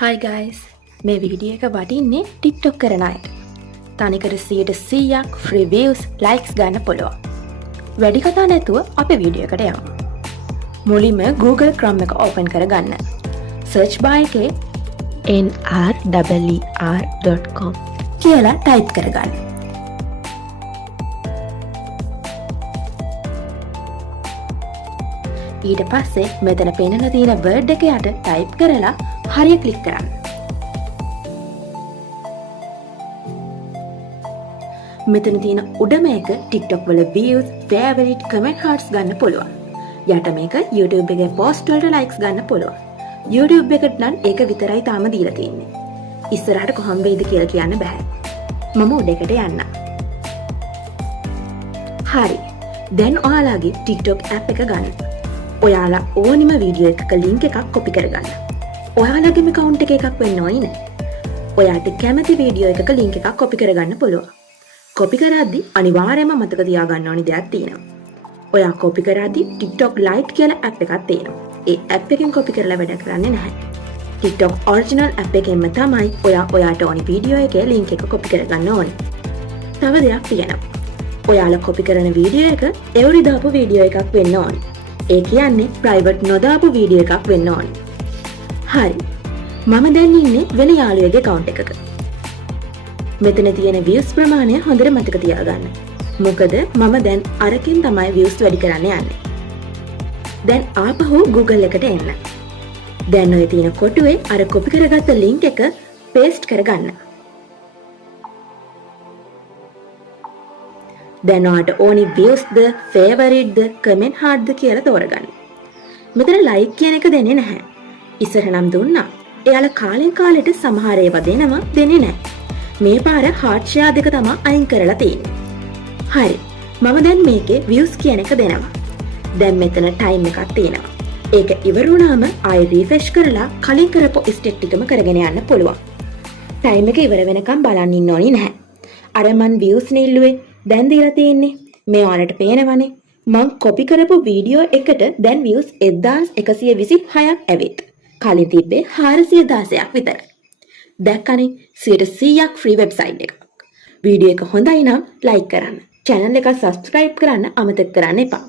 Hi guys, මේ video එක වටින්නේ TikTok කරන අයට. තනිකර 100ක් free views, likes ගන්න පුළුවන්. වැඩි කතා නැතුව අපි වීඩියෝ එකට යමු. මුලින්ම Google Chrome එක open කරගන්න. search bar එකේ nrwer.com කියලා type කරගන්න. ඊට පස්සේ මෙතන පෙන්නන තියෙන word එක යට type කරලා හරිය ක්ලික් කරන්න. මෙතන තියෙන උඩ මේක TikTok වල views, favorite, comment hearts ගන්න පුළුවන්. යට මේක YouTube එකේ post වලට likes ගන්න පුළුවන්. YouTube එකට නම් ඒක විතරයි තාම දීලා තියෙන්නේ. ඉස්සරහට කොහොම වෙයිද කියලා කියන්න බෑ. මම උඩකට යන්න. හරි. දැන් ඔයාලගේ TikTok app එක ගන්න. ඔයාලා ඕනිම වීඩියෝ එකක link එකක් copy කරගන්න. ඔයාලගේම account එකක් වෙන්න ඕනේ නෑ. ඔයාට කැමති වීඩියෝ එකක link එකක් copy කරගන්න පුළුවන්. copy කරද්දී අනිවාර්යයෙන්ම මතක තියාගන්න ඕනි දෙයක් තියෙනවා. ඔයා copy කරද්දී TikTok Lite කියලා app එකක් තියෙනවා. ඒ app එකෙන් copy කරලා වැඩ කරන්නේ නැහැ. TikTok original app එකෙන්ම තමයි ඔයාට ඕනි වීඩියෝ එකේ link එක copy කරගන්න ඕනේ. තව දෙයක් තියෙනවා. ඔයාලා copy කරන වීඩියෝ එක එවුරි දාපු වීඩියෝ එකක් වෙන්න ඕනේ. ඒ කියන්නේ private නොදාපු වීඩියෝ එකක් වෙන්න ඕනේ. හරි. මම දැන් ඉන්නේ වෙන යාළුවෙකුගේ account එකක. මෙතන තියෙන views ප්‍රමාණය හොඳට මතක තියාගන්න. මොකද මම දැන් අරකින් තමයි views වැඩි කරන්න යන්නේ. දැන් ආපහු Google එකට එන්න. දැන් ඔය තියෙන කොටුවේ අර copy කරගත්ත link එක paste කරගන්න. දැන් ඔයාට ඕනි viewsද, favouriteද, comment heartද කියලා තෝරගන්න. මෙතන like කියන එක දෙන්නේ නැහැ. ඉස්සර නම් දුන්නා. එයාලා කාලෙන් කාලෙට සමහර ඒවා දෙනවා, දෙන්නේ නැහැ. මේ පාර heart share දෙක තමයි අයින් කරලා තියෙන්නේ. හරි. මම දැන් මේකේ views කියන එක දෙනවා. දැන් මෙතන time එකක් තියෙනවා. ඒක ඉවර වුණාම ආයෙ refresh කරලා කලින් කරපු step ටිකම කරගෙන යන්න පුළුවන්. time එක ඉවර වෙනකම් බලන්න ඉන්න ඕනි නැහැ. අර මන් views නෙල්ලුවේ දැන් දීලා තියෙන්නේ. මේ ඔයාලට පේනවනේ. මං copy කරපු වීඩියෝ එකට දැන් views 1126ක් ඇවිත්. කලින් තිබ්බේ 416ක් විතරයි. දැක්කනේ 100ක් free website එකක්. වීඩියෝ එක හොඳයි නම් like කරන්න. channel එක subscribe කරන්න අමතක කරන්න එපා.